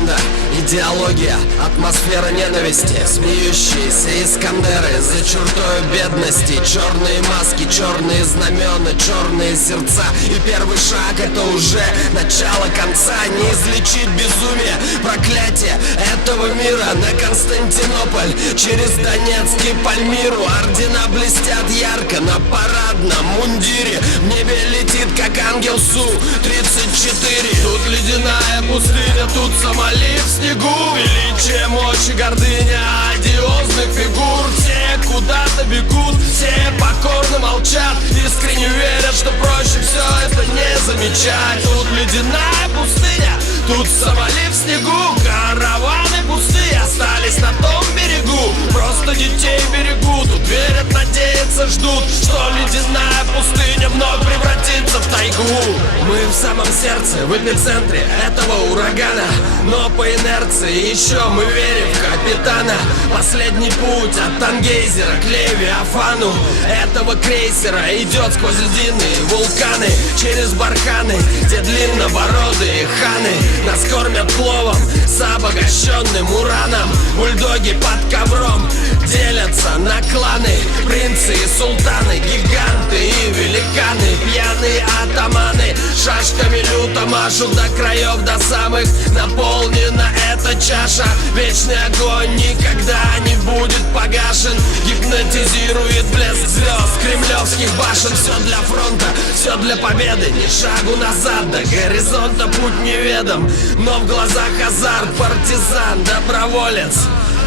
пропаганда, идеология, атмосфера ненависти, смеющиеся искандеры за чертою бедности, черные маски, черные знамена, черные сердца. И первый шаг — это уже начало конца. Не излечить безумие, проклятие этого мира. На Константинополь через Донецк и Пальмиру ордена блестят ярко на парадном мундире. В небе летит, как ангел Су-34. Тут ледяная пустыня, тут Сомали в снегу. Величие, мощь и гордыня одиозных фигур. Все куда-то бегут, все покорно молчат, искренне верят, что проще все это не замечать. Тут ледяная пустыня, тут Сомали в снегу. Караваны пустые остались на том берегу. Просто детей берегут, тут верят, надеются, ждут, что ледяная пустыня вновь превратится в тайгу. Мы в самом сердце, в эпицентре этого урагана, но по инерции еще мы верим в капитана. Последний путь от Тангейзера к Левиафану этого крейсера идет сквозь ледяные вулканы, через барханы, где длиннобородые ханы нас кормят пловом с обогащенным ураном. Бульдоги под ковром делятся на кланы, принцы и султаны, гиганты и великаны, пьяные атаманы шашками люто машут до краев, до самых наполнена эта чаша. Вечный огонь никогда не будет погашен, гипнотизирует блеск звезд кремлевских башен. Все для фронта, все для победы, ни шагу назад, до горизонта путь неведом, но в глазах азарт, партизан, доброволец,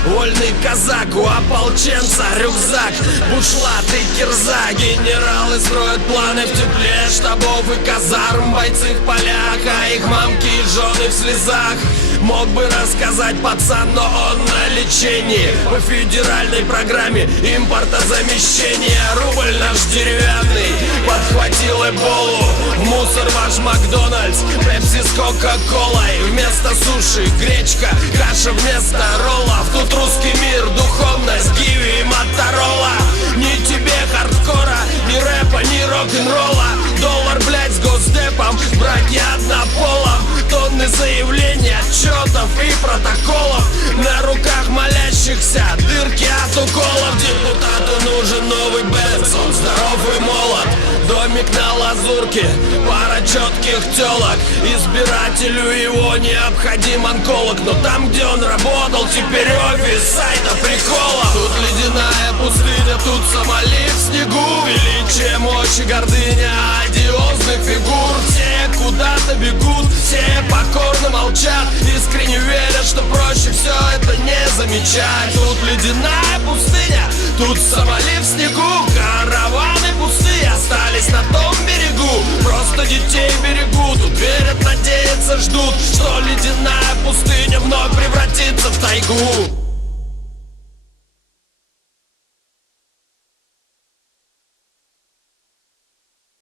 вольный казак, у ополченца рюкзак, бушлат и кирза. Генералы строят планы в тепле штабов и казарм, бойцы в полях, а их мамки и жены в слезах. Мог бы рассказать пацан, но он на лечении по федеральной программе импортозамещения. Рубль наш деревянный подхватил эболу, в мусор ваш Макдональдс, пепси с кока-колой. Вместо суши гречка, каша вместо роллов. Тут русский мир, духовность, Гиви и Моторола. Ни тебе хардкора, ни рэпа, ни рок-н-ролла. Доллар, блять, с госдепом, браки однополом. Тонны заявлений, отчетов и протоколов. На руках молящихся дырки от уколов. Депутату нужен новый Бенц, он здоров и молод. Домик на лазурке, пара четких телок. Избирателю его необходим онколог, но там, где он работал, теперь офис сайта приколов. Тут ледяная пустыня, тут Сомали в снегу. Величие, мощь и гордыня одиозных фигур. Все куда-то бегут, все покорно молчат, искренне верят, что проще все это не замечать. Тут ледяная пустыня, тут Сомали в снегу. Караваны пустые остались на том берегу. Просто детей берегут, тут верят, надеются, ждут, что ледяная пустыня вновь превратится в тайгу.